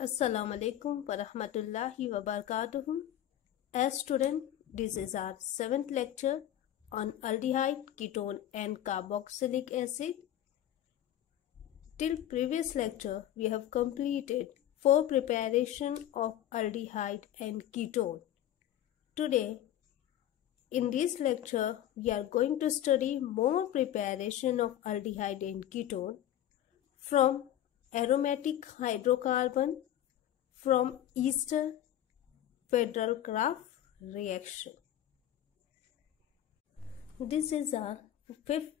Assalamu alaikum wa rahmatullahi wa barakatuhu. As student, this is our 7th lecture on aldehyde, ketone and carboxylic acid. Till previous lecture, we have completed 4 preparation of aldehyde and ketone. Today, in this lecture, we are going to study more preparation of aldehyde and ketone from aromatic hydrocarbon from ester Federal-Kraft reaction. This is our 5th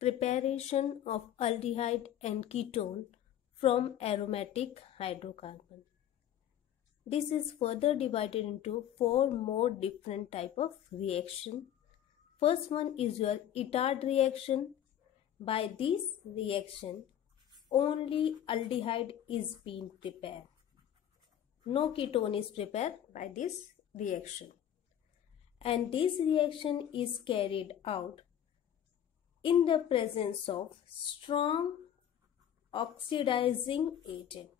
preparation of aldehyde and ketone from aromatic hydrocarbon. This is further divided into 4 more different type of reaction. First one is your Itard reaction. By this reaction, only aldehyde is being prepared. No ketone is prepared by this reaction. And this reaction is carried out in the presence of strong oxidizing agent.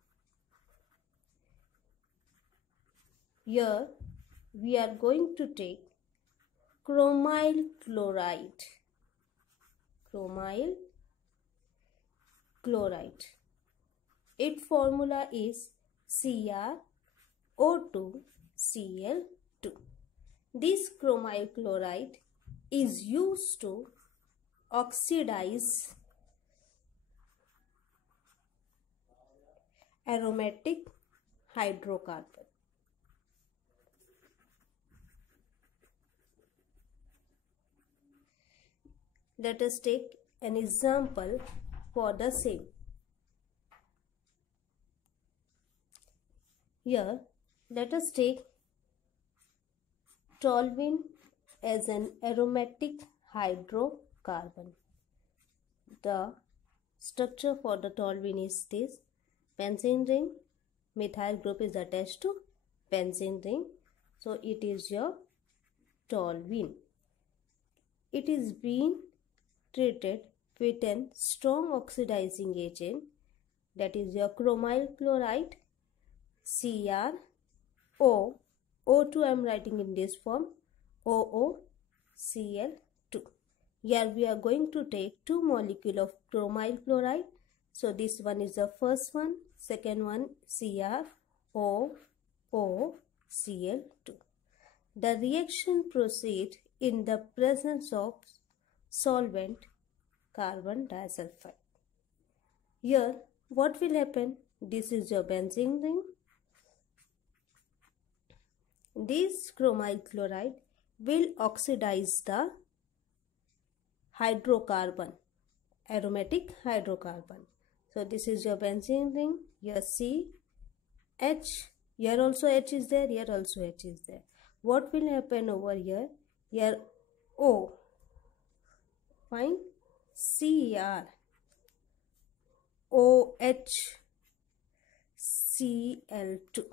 Here we are going to take chromyl chloride. Chromyl chloride. Its formula is CrO2Cl2. This chromyl chloride is used to oxidize aromatic hydrocarbon. Let us take an example for the same. Here, let us take toluene as an aromatic hydrocarbon. The structure for the toluene is this: benzene ring, methyl group is attached to benzene ring, so it is your toluene. It is being treated with a strong oxidizing agent, that is your chromyl chloride, CrO, O2 I am writing in this form, OOCl2. Here we are going to take 2 molecules of chromyl chloride. So this one is the first one, second one CrOOCl2. The reaction proceeds in the presence of solvent carbon disulfide. Here what will happen? This is your benzene ring. This chromyl chloride will oxidize the hydrocarbon, aromatic hydrocarbon. So this is your benzene ring. Here C, H, here also H is there, here also H is there. What will happen over here? Here O, fine, CrOHCl2.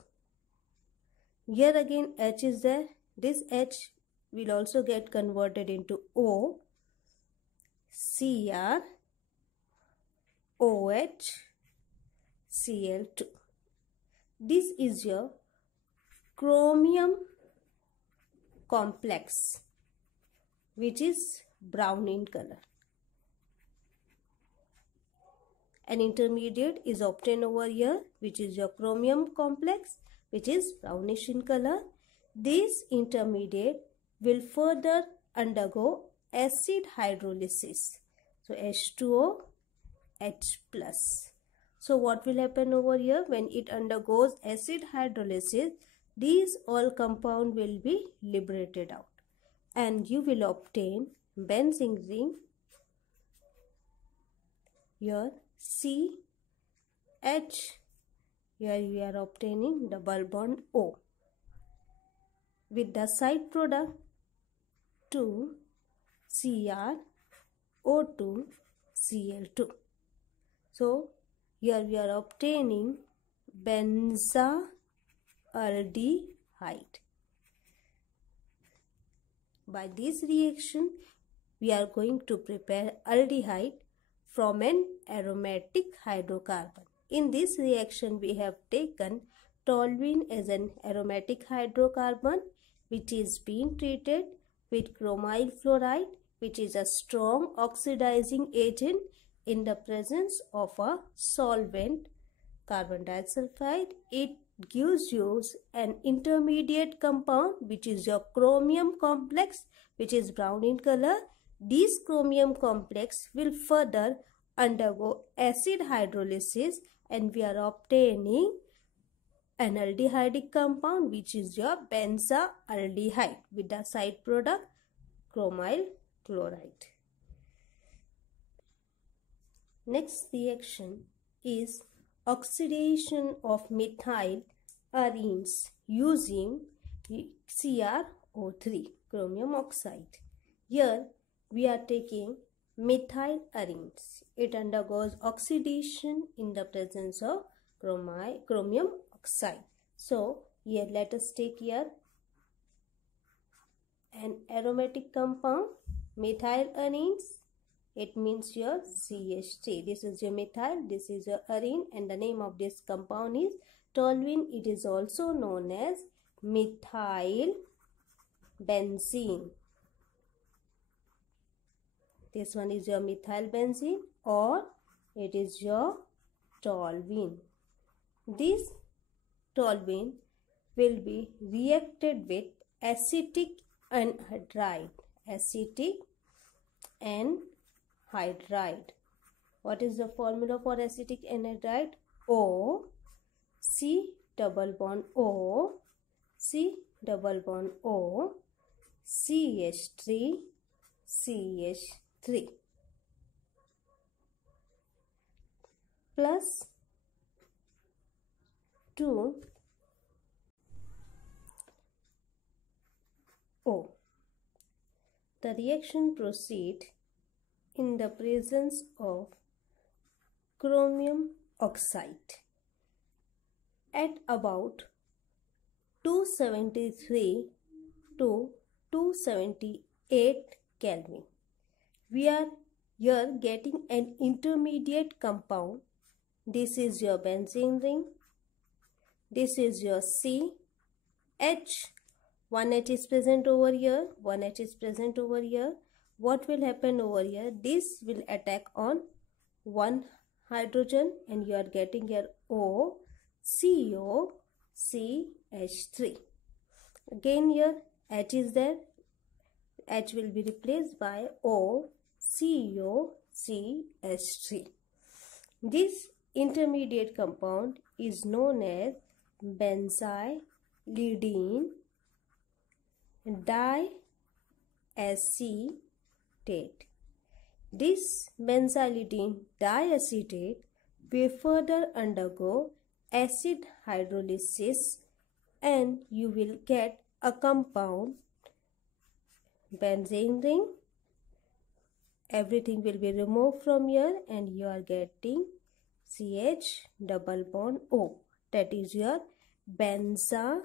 Here again H is there. This H will also get converted into O, CrOHCl2. This is your chromium complex, which is brown in color. An intermediate is obtained over here, which is your chromium complex, which is brownish in color. This intermediate will further undergo acid hydrolysis. So H2O, H+. So what will happen over here? When it undergoes acid hydrolysis, these all compound will be liberated out, and you will obtain benzene ring. Here C, H, here you are obtaining double bond O with the side product 2 CrO2Cl2. So here we are obtaining benzaldehyde. By this reaction, we are going to prepare aldehyde from an aromatic hydrocarbon. In this reaction, we have taken toluene as an aromatic hydrocarbon which is being treated with chromyl fluoride, which is a strong oxidizing agent in the presence of a solvent, carbon disulfide. It gives you an intermediate compound which is your chromium complex, which is brown in color. This chromium complex will further undergo acid hydrolysis and we are obtaining an aldehydic compound which is your benzaldehyde with the side product chromyl chloride. Next reaction is oxidation of methyl arenes using CrO3, chromium oxide. Here we are taking methyl arenes. It undergoes oxidation in the presence of chromium oxide. So here let us take here an aromatic compound, methyl arenes. It means your CH3. This is your methyl, this is your arene, and the name of this compound is toluene. It is also known as methyl benzene. This one is your methyl benzene or it is your toluene. This toluene will be reacted with acetic anhydride. Acetic anhydride. What is the formula for acetic anhydride? O, C double bond O, C double bond O, CH3, CH3 plus 2 O. The reaction proceeds in the presence of chromium oxide at about 273 to 278 Kelvin. We are here getting an intermediate compound. This is your benzene ring. This is your C, H. One H is present over here. One H is present over here. What will happen over here? This will attack on one hydrogen and you are getting here O, CO, CH3. Again here H is there. H will be replaced by O, CO, CH3. This intermediate compound is known as benzylidene diacetate. This benzylidene diacetate will further undergo acid hydrolysis and you will get a compound benzene ring. Everything will be removed from here and you are getting CH double bond O. That is your benzaldehyde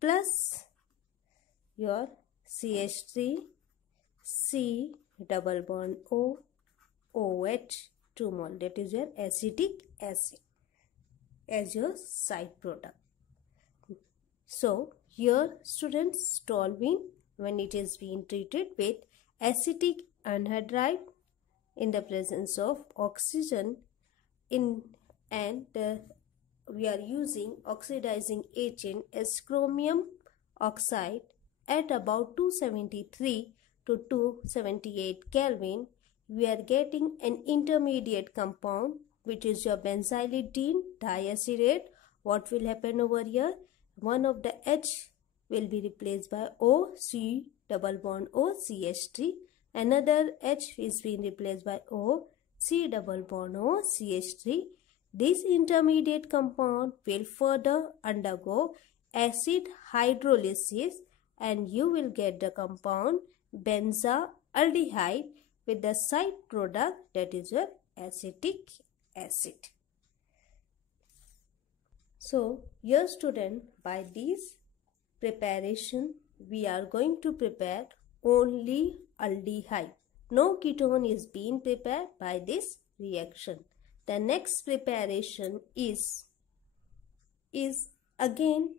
plus your CH3, C double bond O, OH 2 mole. That is your acetic acid as your side product. So here students, toluene when it is being treated with acetic anhydride in the presence of oxygen we are using oxidizing agent as chromium oxide at about 273 to 278 Kelvin. We are getting an intermediate compound which is your benzylidene diacetate. What will happen over here? One of the H will be replaced by O, C double bond O, CH3. Another H is being replaced by O, C double bond O, CH3. This intermediate compound will further undergo acid hydrolysis and you will get the compound benzaldehyde with the side product that is your acetic acid. So, here student, by this preparation we are going to prepare only aldehyde. no ketone is being prepared by this reaction. The next preparation is again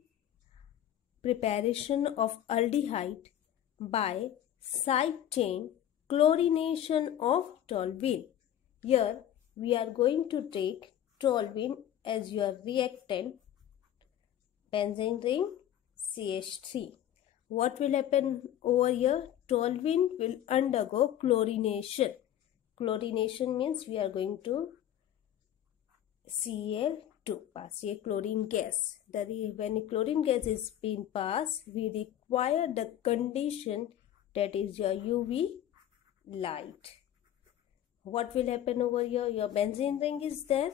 preparation of aldehyde by side chain chlorination of toluene. Here we are going to take toluene as your reactant, benzene ring CH3. What will happen over here? Toluene will undergo chlorination. Chlorination means we are going to Cl2 pass a chlorine gas. When chlorine gas is being passed, we require the condition that is your UV light. What will happen over here? Your benzene ring is there.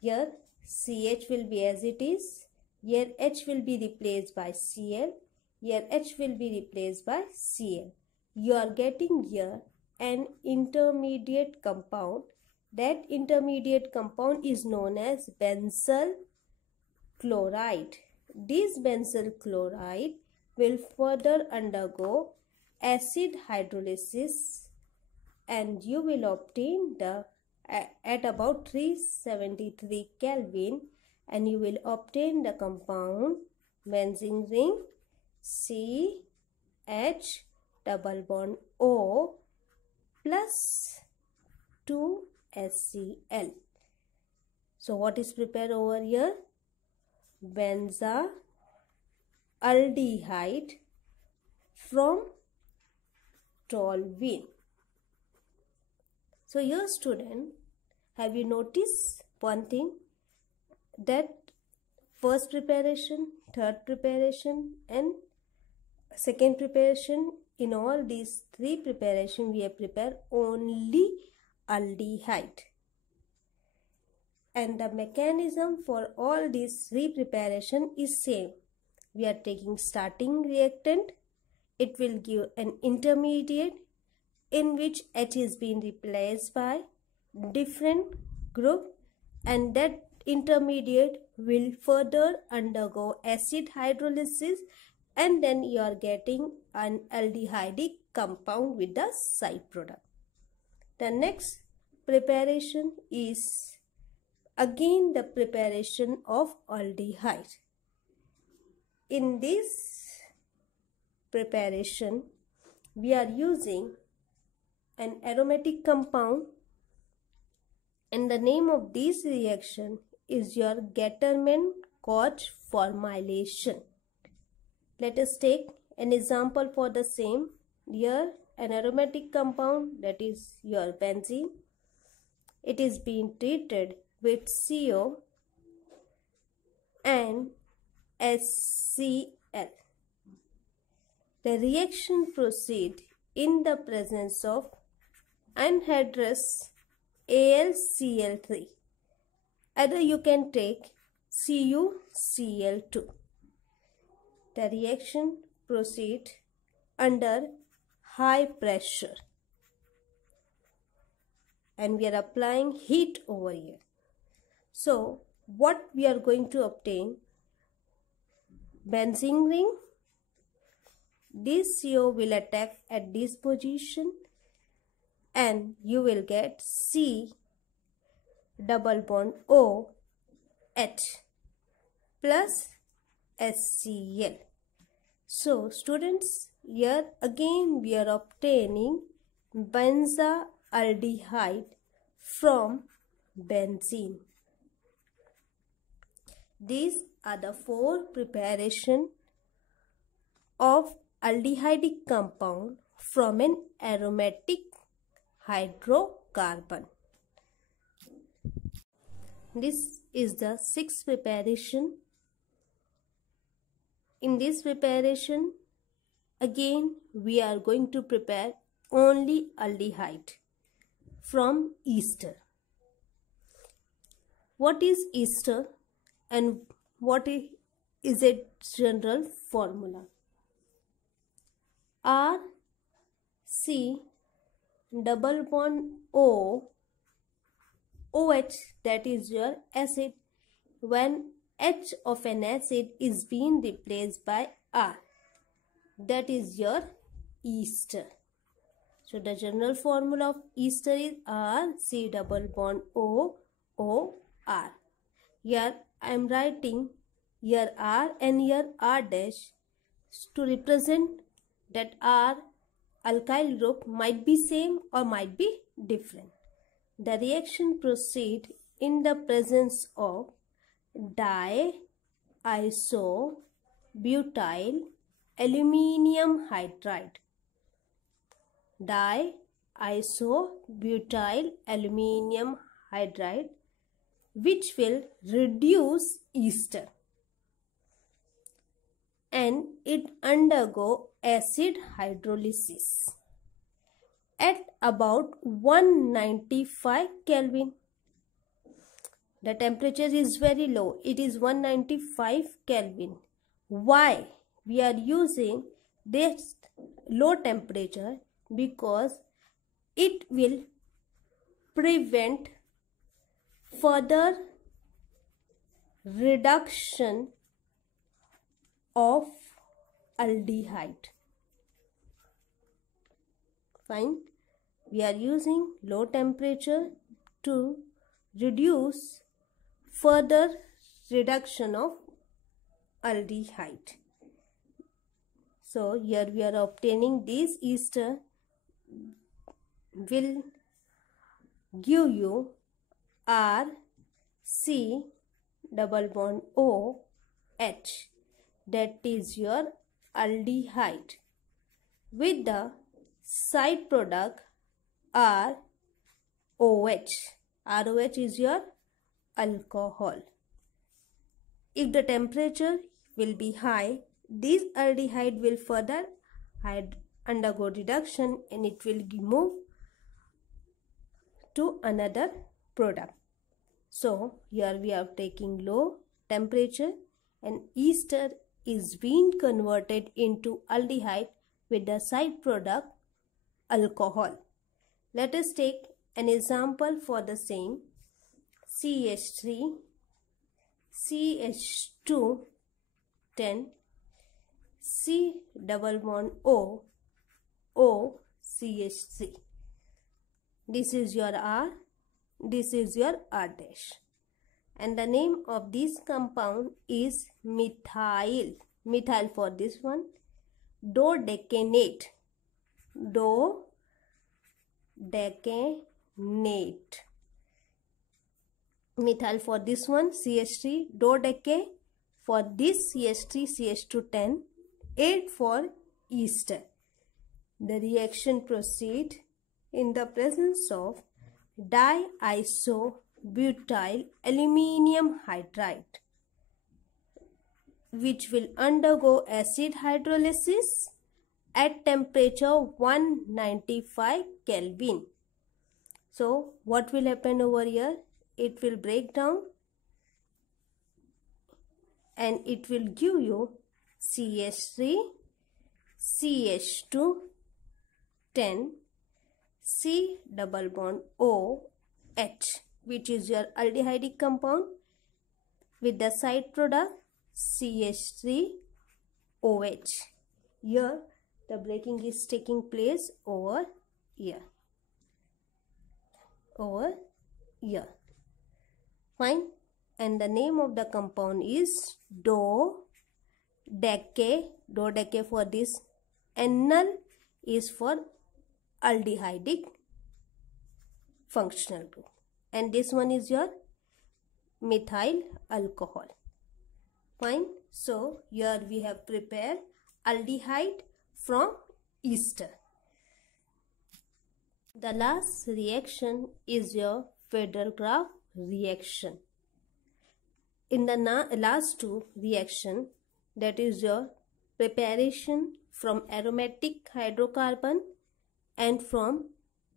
Here CH will be as it is. Here H will be replaced by Cl. Here H will be replaced by Cl. You are getting here an intermediate compound. That intermediate compound is known as benzyl chloride. This benzyl chloride will further undergo acid hydrolysis and you will obtain the at about 373 Kelvin and you will obtain the compound benzene ring CH double bond O plus 2HCl. So what is prepared over here? Benzaldehyde from toluene. So here student, have you noticed one thing, that first preparation, third preparation and second preparation, in all these three preparation we have prepared only aldehyde, and the mechanism for all these three preparation is same. We are taking starting reactant, it will give an intermediate in which H is being replaced by different group, and that intermediate will further undergo acid hydrolysis and then you are getting an aldehydic compound with the side product. The next preparation is again the preparation of aldehyde. In this preparation we are using an aromatic compound and the name of this reaction is your Gattermann-Koch formylation. Let us take an example for the same. Here an aromatic compound, that is your benzene. It is being treated with CO and HCl. The reaction proceeds in the presence of anhydrous AlCl3. Either you can take CuCl2. The reaction proceeds under high pressure and we are applying heat over here. So what we are going to obtain? Benzene ring. This CO will attack at this position and you will get C double bond O H plus HCl. So students, here again we are obtaining benzaldehyde from benzene. These are the four preparations of aldehydic compound from an aromatic hydrocarbon. This is the sixth preparation. In this preparation, again we are going to prepare only aldehyde from ester. What is ester and what is its general formula? R C double bond O OH, that is your acid. When H of an acid is being replaced by R, that is your ester. So the general formula of ester is RC double bond OOR. Here I am writing here R and here R dash to represent that R alkyl group might be same or might be different. The reaction proceeds in the presence of diisobutyl aluminium hydride. Diisobutyl aluminium hydride, which will reduce ester, and it undergo acid hydrolysis at about 195 Kelvin. The temperature is very low. It is 195 Kelvin. Why we are using this low temperature? Because it will prevent further reduction of aldehyde. Fine. We are using low temperature to reduce further reduction of aldehyde. So here we are obtaining this ester will give you RC double bond OH, that is your aldehyde, with the side product ROH. ROH is your alcohol. If the temperature will be high, this aldehyde will further undergo reduction and it will move to another product. So here we are taking low temperature and ester is being converted into aldehyde with the side product alcohol. Let us take an example for the same. CH3, CH2, 10, C double bond O, O, CH3. This is your R, this is your R dash. And the name of this compound is methyl. Methyl for this one. Dodecanate. Dodecanate. Methyl for this one, CH3, dodeca for this CH3, CH2, 8 for ester. The reaction proceeds in the presence of diisobutyl aluminium hydride, which will undergo acid hydrolysis at temperature 195 Kelvin. So what will happen over here? It will break down and it will give you CH3, CH2, 10, C double bond OH, which is your aldehydic compound, with the side product CH3OH. Here the breaking is taking place over here. Over here. Fine. And the name of the compound is dodeca. Dodeca for this. Enal is for aldehydic functional group. And this one is your methyl alcohol. Fine. So here we have prepared aldehyde from ester. The last reaction is your Van der Graaf reaction. In the last two reaction, that is your preparation from aromatic hydrocarbon and from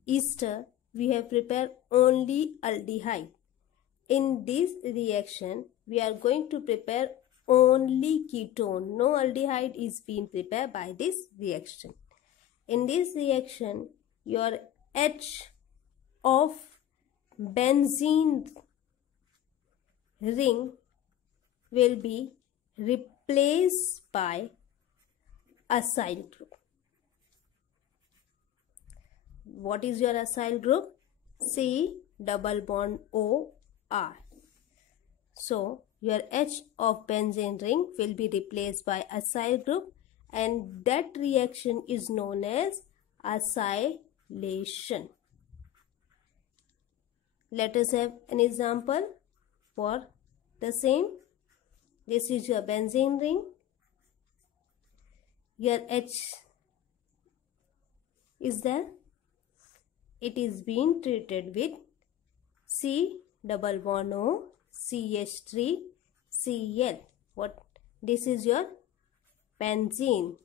ester, we have prepared only aldehyde. In this reaction, we are going to prepare only ketone. No aldehyde is being prepared by this reaction. In this reaction, your H of benzene ring will be replaced by acyl group. what is your acyl group? C double bond O R. So your H of benzene ring will be replaced by acyl group, and that reaction is known as acylation. Let us have an example for the same. This is your benzene ring. Your H is there. It is being treated with C double bond O CH3 Cl. What? This is your benzene.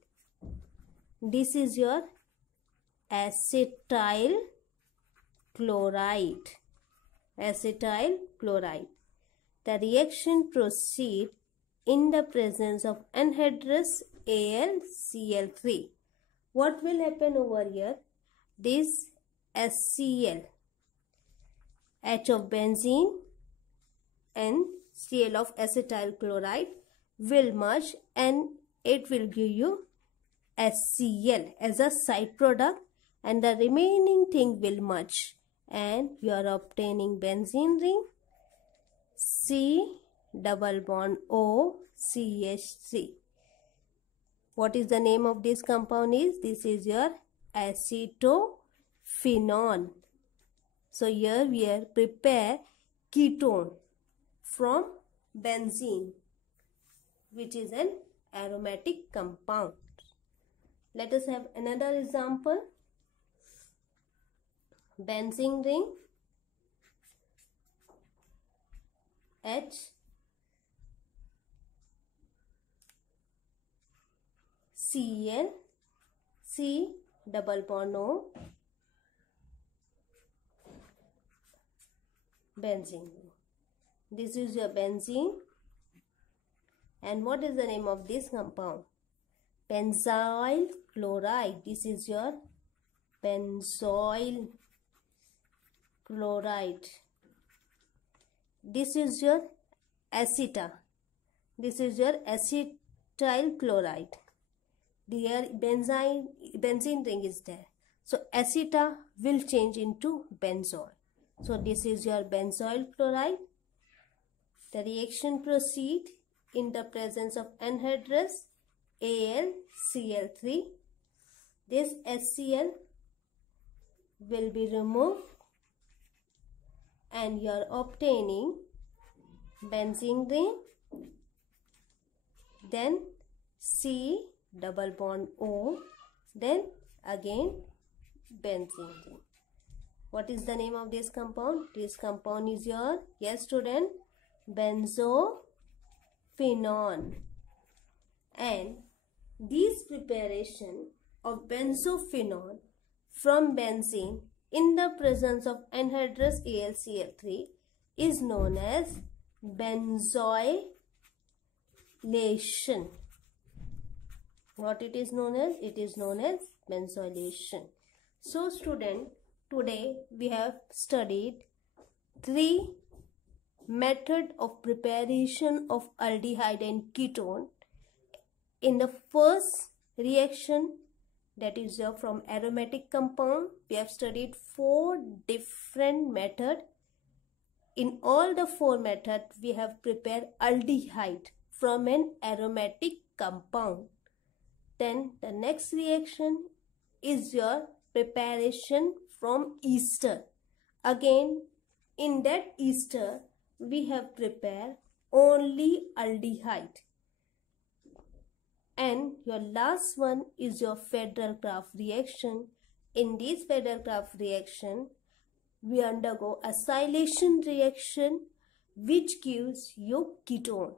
This is your acetyl chloride. Acetyl chloride. The reaction proceeds in the presence of anhydrous AlCl3. What will happen over here? This HCl, H of benzene and Cl of acetyl chloride will merge, and it will give you HCl as a side product, and the remaining thing will merge, and you are obtaining benzene ring C double bond O CH3. What is the name of this compound? This is your acetophenone. So here we are prepare ketone from benzene, which is an aromatic compound. Let us have another example. Benzene ring H Cl C double bond O benzene. This is your benzene, and what is the name of this compound? Benzyl chloride. This is your benzoyl chloride. This is your aceta. This is your acetyl chloride. There benzene ring is there. So aceta will change into benzol. So this is your benzoyl chloride. The reaction proceeds in the presence of anhydrous AlCl3. This HCl will be removed, and you are obtaining benzene ring, then C double bond O, then again benzene ring. What is the name of this compound? This compound is your, yes student, benzophenone. And this preparation of benzophenone from benzene in the presence of anhydrous AlCl3 is known as benzoylation. What it is known as? It is known as benzoylation. So student, today we have studied 3 methods of preparation of aldehyde and ketone. In the first reaction, that is from aromatic compound, we have studied 4 different methods. In all the 4 methods, we have prepared aldehyde from an aromatic compound. Then the next reaction is your preparation from ester. Again, in that ester, we have prepared only aldehyde. And your last one is your Federer-Kraft reaction. In this Federer-Kraft reaction, we undergo acylation reaction, which gives you ketone.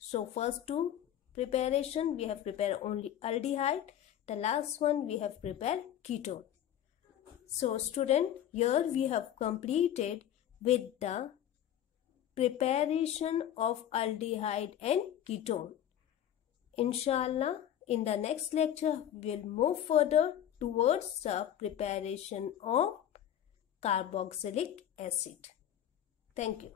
So first 2 preparation, we have prepared only aldehyde. The last one, we have prepared ketone. So student, here we have completed with the preparation of aldehyde and ketone. Inshallah, in the next lecture, we'll move further towards the preparation of carboxylic acid. Thank you.